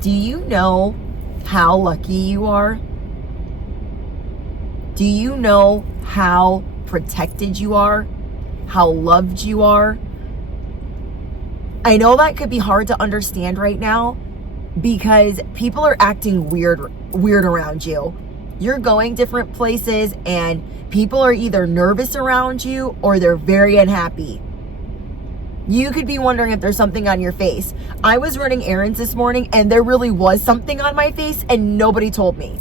Do you know how lucky you are? Do you know how protected you are? How loved you are? I know that could be hard to understand right now because people are acting weird around you. You're going different places and people are either nervous around you or they're very unhappy. You could be wondering if there's something on your face. I was running errands this morning and there really was something on my face and nobody told me.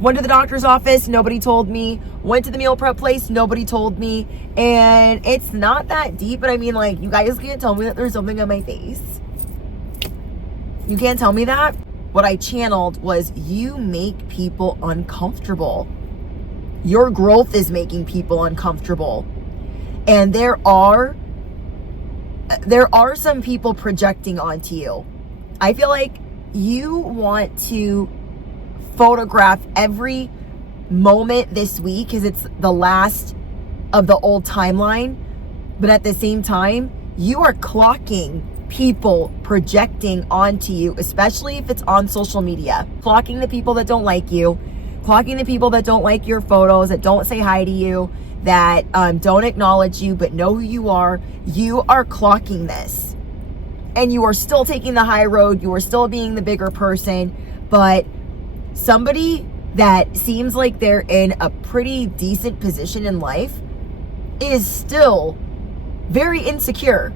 Went to the doctor's office, nobody told me. Went to the meal prep place, nobody told me. And it's not that deep, but I mean, like, you guys can't tell me that there's something on my face. You can't tell me that. What I channeled was, you make people uncomfortable. Your growth is making people uncomfortable. And there are some people projecting onto you. I feel like you want to photograph every moment this week because it's the last of the old timeline, but at the same time you are clocking people projecting onto you, especially if it's on social media. Clocking the people that don't like you, clocking the people that don't like your photos, that don't say hi to you, that don't acknowledge you but know who you are. You are clocking this and you are still taking the high road. You are still being the bigger person, but somebody that seems like they're in a pretty decent position in life is still very insecure.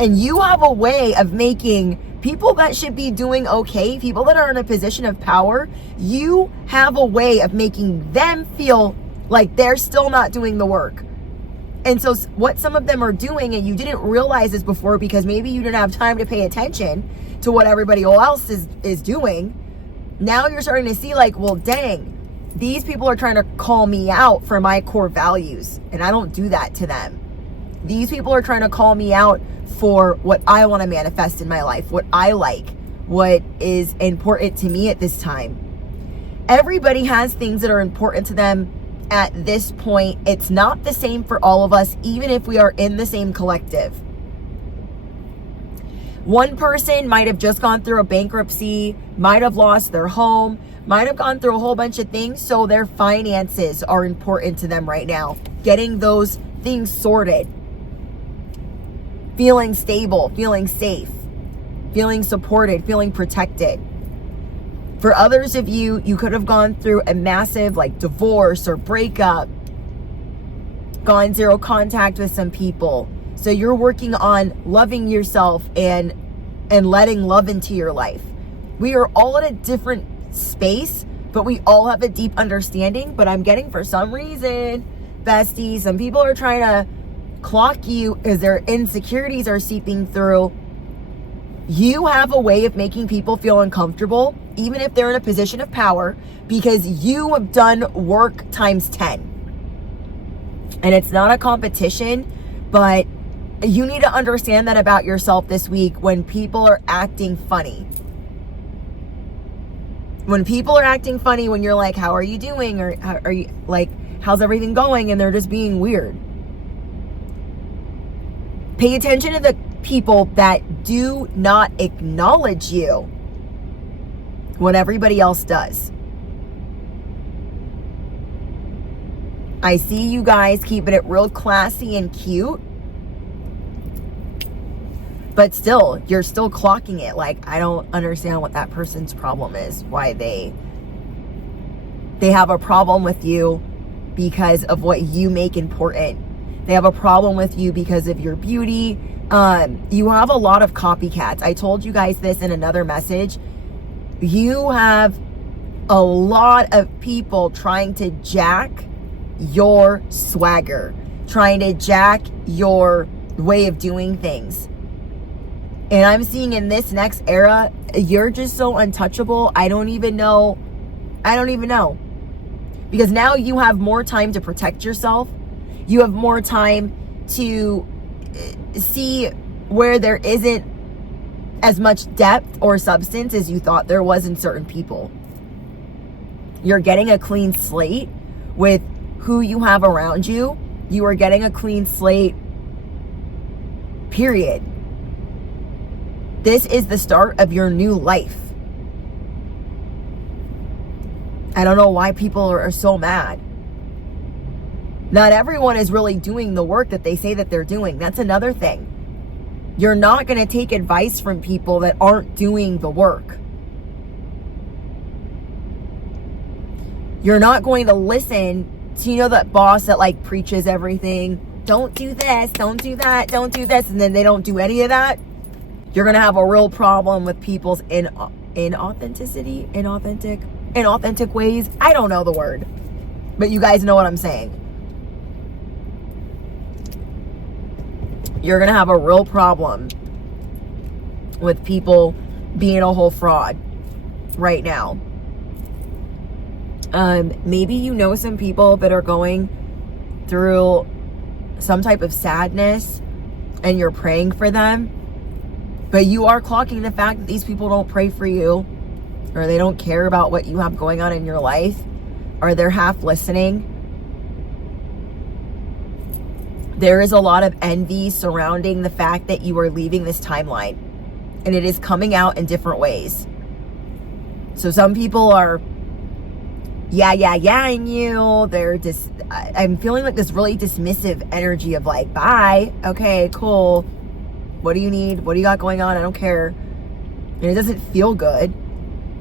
And you have a way of making people that should be doing okay, people that are in a position of power, you have a way of making them feel like they're still not doing the work. And so what some of them are doing, and you didn't realize this before because maybe you didn't have time to pay attention to what everybody else is doing. Now you're starting to see, like, well, dang, these people are trying to call me out for my core values, and I don't do that to them. These people are trying to call me out for what I want to manifest in my life, what I like, what is important to me at this time. Everybody has things that are important to them at this point. It's not the same for all of us, even if we are in the same collective. One person might have just gone through a bankruptcy, might have lost their home, might have gone through a whole bunch of things, so their finances are important to them right now. Getting those things sorted. Feeling stable, feeling safe, feeling supported, feeling protected. For others of you, you could have gone through a massive divorce or breakup, gone zero contact with some people. So you're working on loving yourself and letting love into your life. We are all at a different space, but we all have a deep understanding. But I'm getting, for some reason, bestie, some people are trying to clock you as their insecurities are seeping through. You have a way of making people feel uncomfortable, even if they're in a position of power, because you have done work times 10. And it's not a competition, but you need to understand that about yourself this week when people are acting funny. When people are acting funny, when you're like, how are you doing? Or how are you, like, how's everything going? And they're just being weird. Pay attention to the people that do not acknowledge you when everybody else does. I see you guys keeping it real classy and cute, but still, you're still clocking it. Like, I don't understand what that person's problem is, why they have a problem with you because of what you make important. They have a problem with you because of your beauty. You have a lot of copycats. I told you guys this in another message. You have a lot of people trying to jack your swagger, trying to jack your way of doing things. And I'm seeing in this next era, you're just so untouchable. I don't even know. Because now you have more time to protect yourself. You have more time to see where there isn't as much depth or substance as you thought there was in certain people. You're getting a clean slate with who you have around you. You are getting a clean slate, period. This is the start of your new life. I don't know why people are so mad. Not everyone is really doing the work that they say that they're doing. That's another thing. You're not going to take advice from people that aren't doing the work. You're not going to listen to, you know, that boss that like preaches everything. Don't do this, don't do that, don't do this. And then they don't do any of that. You're going to have a real problem with people's inauthenticity, inauthentic ways. I don't know the word, but you guys know what I'm saying. You're going to have a real problem with people being a whole fraud right now. Maybe you know some people that are going through some type of sadness and you're praying for them, but you are clocking the fact that these people don't pray for you, or they don't care about what you have going on in your life, or they're half listening. There is a lot of envy surrounding the fact that you are leaving this timeline, and it is coming out in different ways. So some people are yeah-ing you. They're just, I'm feeling like this really dismissive energy of like, bye, okay, cool. What do you need? What do you got going on? I don't care. And it doesn't feel good,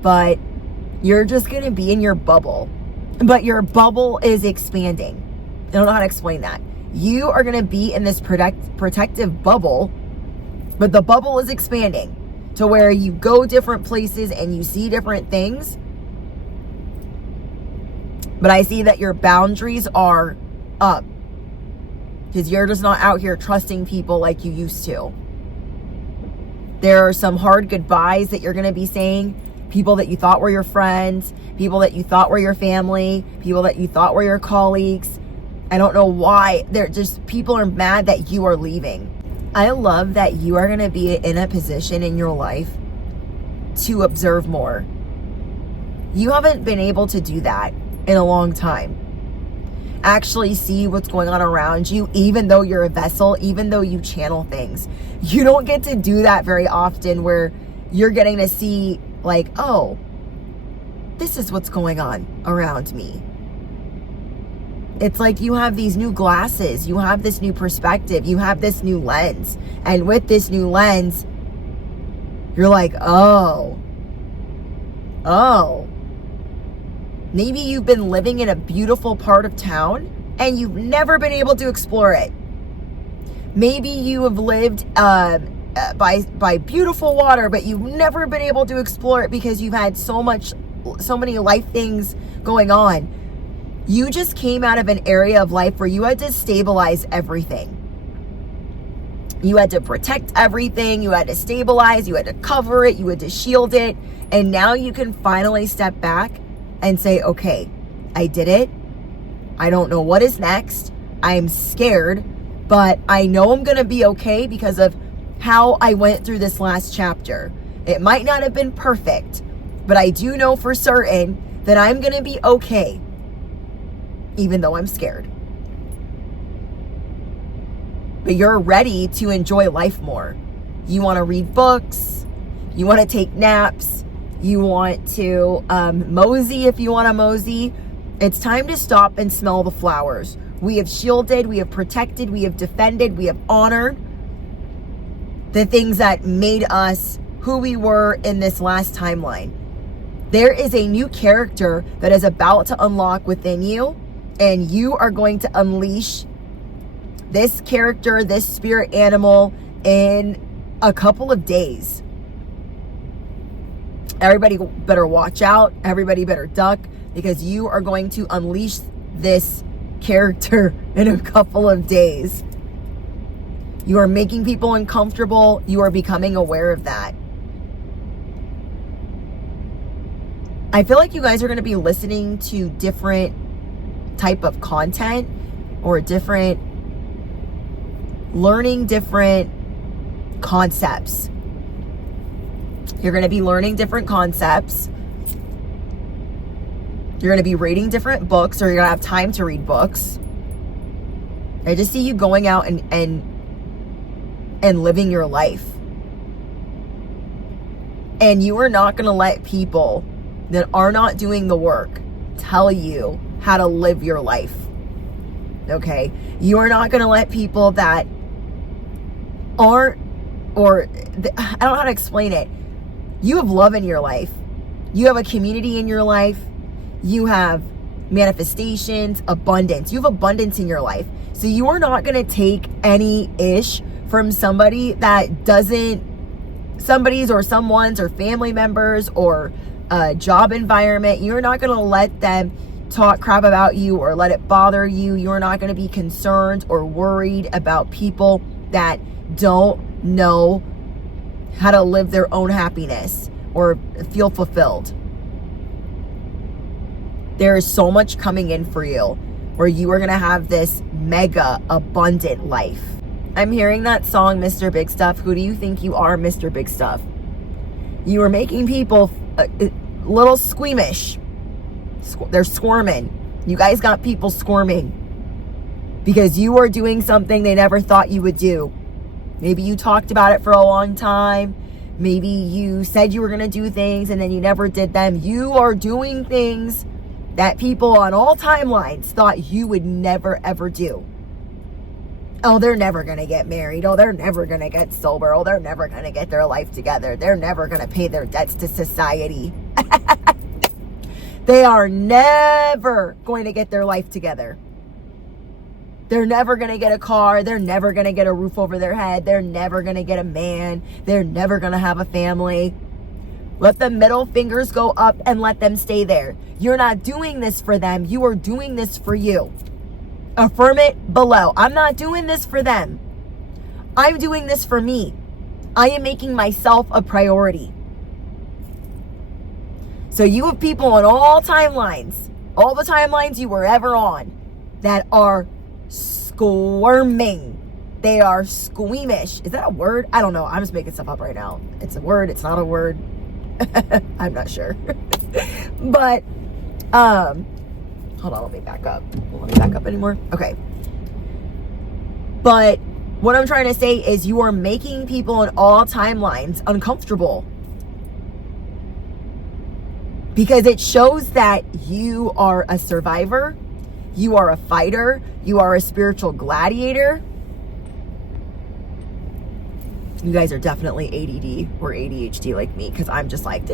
but you're just going to be in your bubble. But your bubble is expanding. I don't know how to explain that. You are going to be in this protective bubble, but the bubble is expanding to where you go different places and you see different things. But I see that your boundaries are up because you're just not out here trusting people like you used to. There are some hard goodbyes that you're going to be saying. People that you thought were your friends, people that you thought were your family, people that you thought were your colleagues. I don't know why. They're just, people are mad that you are leaving. I love that you are going to be in a position in your life to observe more. You haven't been able to do that in a long time. Actually see what's going on around you, even though you're a vessel, even though you channel things. You don't get to do that very often, where you're getting to see like, oh, this is what's going on around me. It's like you have these new glasses, you have this new perspective, you have this new lens. And with this new lens, you're like, oh, maybe you've been living in a beautiful part of town and you've never been able to explore it. Maybe you have lived by beautiful water, but you've never been able to explore it because you've had so many life things going on. You just came out of an area of life where you had to stabilize everything. You had to protect everything. You had to stabilize. You had to cover it. You had to shield it. And now you can finally step back and say, okay, I did it. I don't know what is next. I'm scared, but I know I'm going to be okay because of how I went through this last chapter. It might not have been perfect, but I do know for certain that I'm going to be okay, even though I'm scared. But you're ready to enjoy life more. You want to read books. You want to take naps. You want to mosey if you want to mosey. It's time to stop and smell the flowers. We have shielded, we have protected, we have defended, we have honored the things that made us who we were in this last timeline. There is a new character that is about to unlock within you, and you are going to unleash this character, this spirit animal, in a couple of days. Everybody better watch out. Everybody better duck, because you are going to unleash this character in a couple of days. You are making people uncomfortable. You are becoming aware of that. I feel like you guys are going to be listening to different type of content, or learning different concepts. You're going to be learning different concepts. You're going to be reading different books, or you're going to have time to read books. I just see you going out and living your life. And you are not going to let people that are not doing the work tell you how to live your life. Okay? You are not going to let people that aren't, or I don't know how to explain it. You have love in your life. You have a community in your life. You have manifestations, abundance. You have abundance in your life. So you are not going to take any ish from somebody that doesn't, somebody's or someone's or family members or a job environment. You're not going to let them talk crap about you or let it bother you. You're not going to be concerned or worried about people that don't know how to live their own happiness or feel fulfilled. There is so much coming in for you where you are going to have this mega abundant life. I'm hearing that song, Mr. Big Stuff. Who do you think you are, Mr. Big Stuff? You are making people a little squeamish. They're squirming. You guys got people squirming because you are doing something they never thought you would do. Maybe you talked about it for a long time. Maybe you said you were going to do things and then you never did them. You are doing things that people on all timelines thought you would never, ever do. Oh, they're never going to get married. Oh, they're never going to get sober. Oh, they're never going to get their life together. They're never going to pay their debts to society. They are never going to get their life together. They're never going to get a car. They're never going to get a roof over their head. They're never going to get a man. They're never going to have a family. Let the middle fingers go up and let them stay there. You're not doing this for them. You are doing this for you. Affirm it below. I'm not doing this for them. I'm doing this for me. I am making myself a priority. So you have people on all timelines, all the timelines you were ever on, that are squirming. They are squeamish. Is that a word? I don't know. I'm just making stuff up right now. It's a word. It's not a word. I'm not sure. But, hold on. Let me back up. Let me back up anymore. Okay. But what I'm trying to say is you are making people on all timelines uncomfortable. Because it shows that you are a survivor, you are a fighter, you are a spiritual gladiator. You guys are definitely ADD or ADHD like me, because I'm just like,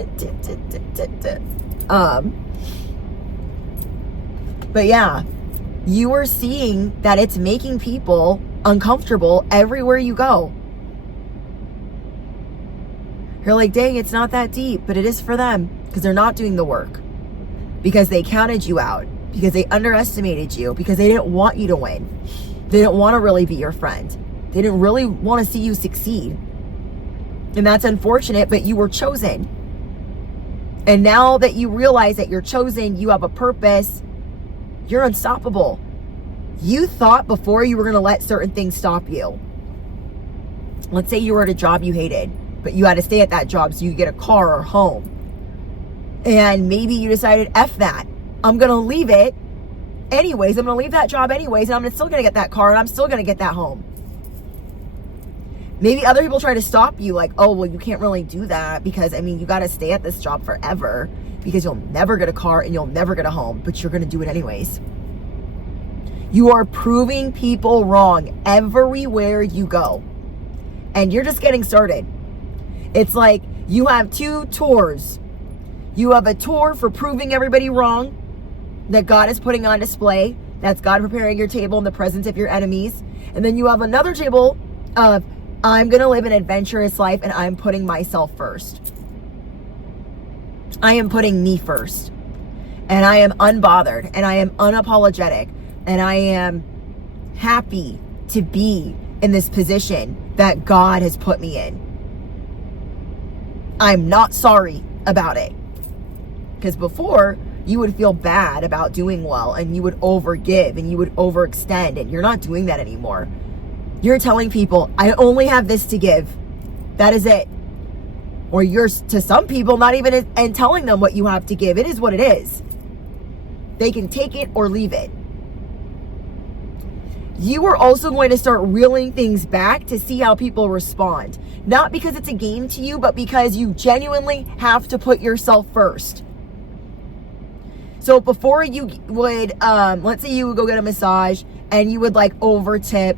but yeah, you are seeing that it's making people uncomfortable everywhere you go. You're like, dang, it's not that deep, but it is for them. Because they're not doing the work, because they counted you out, because they underestimated you, because they didn't want you to win. They didn't want to really be your friend. They didn't really want to see you succeed. And that's unfortunate, but you were chosen. And now that you realize that you're chosen, you have a purpose, you're unstoppable. You thought before you were going to let certain things stop you. Let's say you were at a job you hated, but you had to stay at that job so you could get a car or home. And maybe you decided, F that. I'm going to leave it anyways. I'm going to leave that job anyways. And I'm still going to get that car and I'm still going to get that home. Maybe other people try to stop you like, oh, well, you can't really do that because, I mean, you got to stay at this job forever because you'll never get a car and you'll never get a home, but you're going to do it anyways. You are proving people wrong everywhere you go. And you're just getting started. It's like you have two tours. You have a tour for proving everybody wrong that God is putting on display. That's God preparing your table in the presence of your enemies. And then you have another table of, I'm going to live an adventurous life and I'm putting myself first. I am putting me first. And I am unbothered and I am unapologetic. And I am happy to be in this position that God has put me in. I'm not sorry about it. Because before, you would feel bad about doing well and you would overgive and you would overextend, and you're not doing that anymore. You're telling people, I only have this to give. That is it. Or you're, to some people, not even and telling them what you have to give. It is what it is. They can take it or leave it. You are also going to start reeling things back to see how people respond. Not because it's a game to you, but because you genuinely have to put yourself first. So before you would, let's say you would go get a massage and you would like over tip,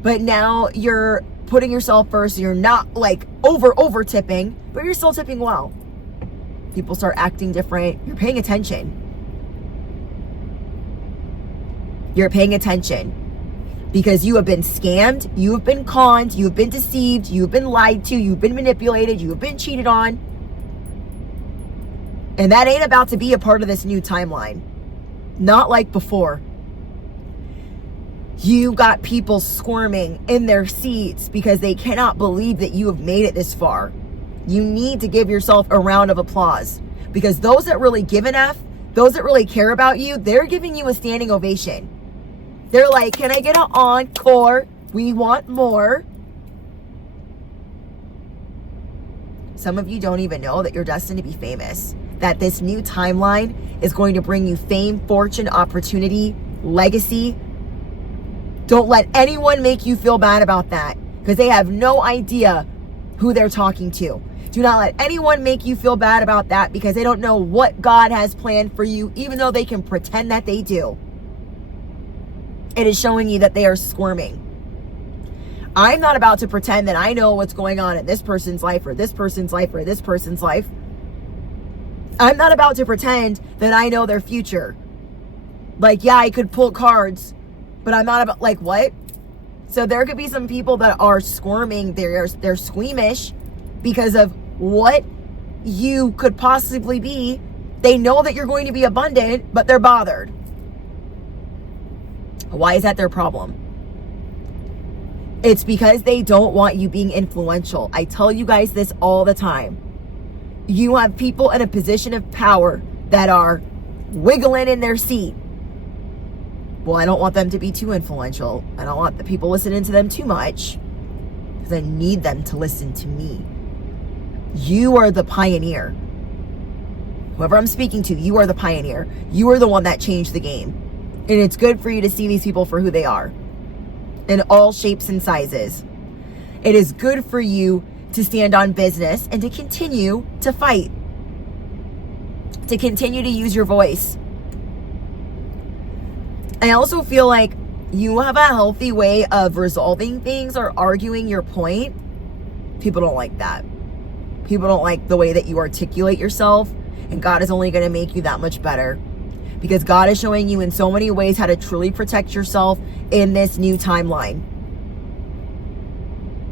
but now you're putting yourself first. So you're not like over tipping, but you're still tipping well. People start acting different. You're paying attention. You're paying attention because you have been scammed. You have been conned. You have been deceived. You have been lied to. You've been manipulated. You have been cheated on. And that ain't about to be a part of this new timeline. Not like before. You got people squirming in their seats because they cannot believe that you have made it this far. You need to give yourself a round of applause because those that really give an F, those that really care about you, they're giving you a standing ovation. They're like, can I get an encore? We want more. Some of you don't even know that you're destined to be famous. That this new timeline is going to bring you fame, fortune, opportunity, legacy. Don't let anyone make you feel bad about that because they have no idea who they're talking to. Do not let anyone make you feel bad about that because they don't know what God has planned for you, even though they can pretend that they do. It is showing you that they are squirming. I'm not about to pretend that I know what's going on in this person's life or this person's life or this person's life. I'm not about to pretend that I know their future. Like, yeah, I could pull cards, but I'm not about, like, what? So there could be some people that are squirming, they're squeamish because of what you could possibly be. They know that you're going to be abundant, but they're bothered. Why is that their problem? It's because they don't want you being influential. I tell you guys this all the time. You have people in a position of power that are wiggling in their seat. Well, I don't want them to be too influential. I don't want the people listening to them too much because I need them to listen to me. You are the pioneer. Whoever I'm speaking to, you are the pioneer. You are the one that changed the game. And it's good for you to see these people for who they are in all shapes and sizes. It is good for you to stand on business and to continue to fight, to continue to use your voice. I also feel like you have a healthy way of resolving things or arguing your point. People don't like that. People don't like the way that you articulate yourself, and God is only going to make you that much better because God is showing you in so many ways how to truly protect yourself in this new timeline.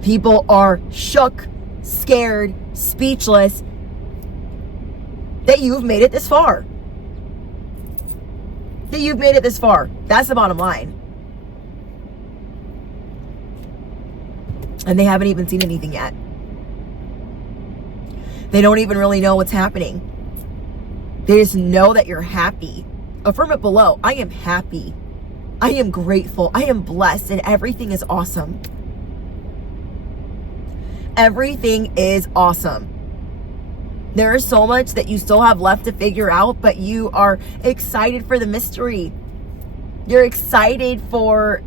People are shook, scared, speechless that you've made it this far. That you've made it this far. That's the bottom line. And they haven't even seen anything yet. They don't even really know what's happening. They just know that you're happy. Affirm it below. I am happy. I am grateful. I am blessed, and everything is awesome. Everything is awesome. There is so much that you still have left to figure out, but you are excited for the mystery. You're excited for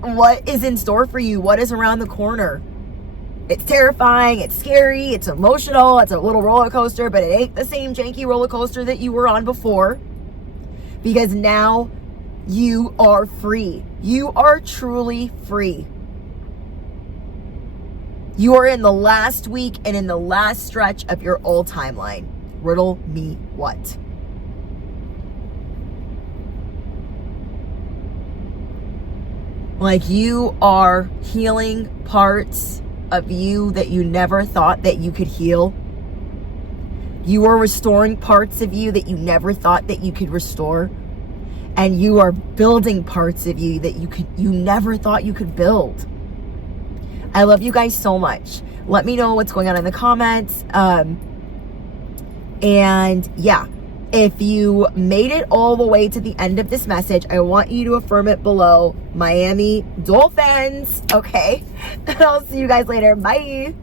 what is in store for you, what is around the corner. It's terrifying, it's scary, it's emotional, it's a little roller coaster, but it ain't the same janky roller coaster that you were on before. Because now you are free. You are truly free. You are in the last week and in the last stretch of your old timeline. Riddle me what? Like you are healing parts of you that you never thought that you could heal. You are restoring parts of you that you never thought that you could restore. And you are building parts of you that you never thought you could build. I love you guys so much. Let me know what's going on in the comments. And yeah, if you made it all the way to the end of this message, I want you to affirm it below. Miami Dolphins. Okay. I'll see you guys later. Bye.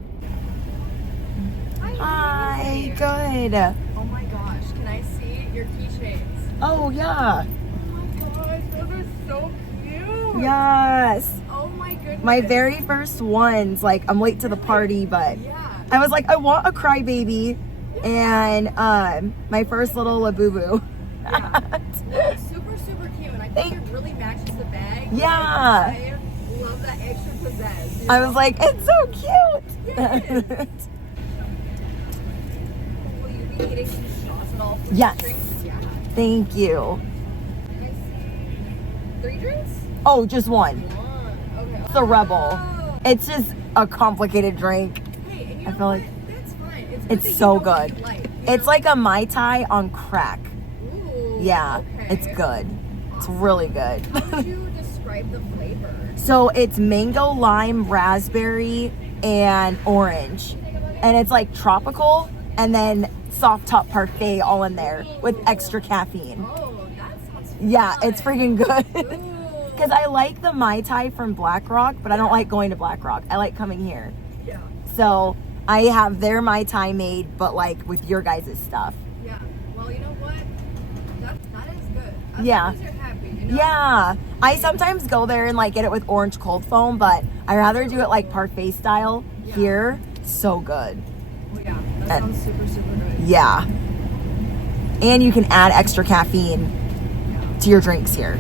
Hi. Good. Oh my gosh. Can I see your keychains? Oh, yeah. Oh my gosh. Those are so cute. Yes. Oh my goodness. My very first ones. Like, I'm late to the party, but Yeah. I was like, I want a crybaby. And my first little Labubu. Yeah. Well, super, super cute. And I think it really matches the bag. Yeah. I love that extra pizzazz. You know? I was like, it's so cute. Yes. Will you be getting some shots at all? For Yes. Drinks? Yeah. Thank you. Can I see 3 drinks? Oh, just one. One. Okay. It's a Rebel. Oh. It's just a complicated drink. Hey, and you I know feel what? like That's fine. It's, it's good that so you know what good. you like, you It's know? like a Mai Tai on crack. Ooh, Yeah, okay. it's good. It's Awesome. really good. How would you describe the flavor? So it's mango, lime, raspberry, and orange. And it's like tropical and then soft top parfait all in there with extra caffeine. Oh, that sounds fun. Yeah, it's freaking good. Ooh. Because I like the Mai Tai from Black Rock, but I don't like going to Black Rock. I like coming here. Yeah. So I have their Mai Tai made, but like with your guys' stuff. Yeah. Well, you know what? That is good. As Yeah. long as you're happy, you know? Yeah. I sometimes go there and like get it with orange cold foam, but I rather do it like parfait style Yeah. here. So good. Well, yeah. That sounds super, super good. Yeah. And you can add extra caffeine to your drinks here.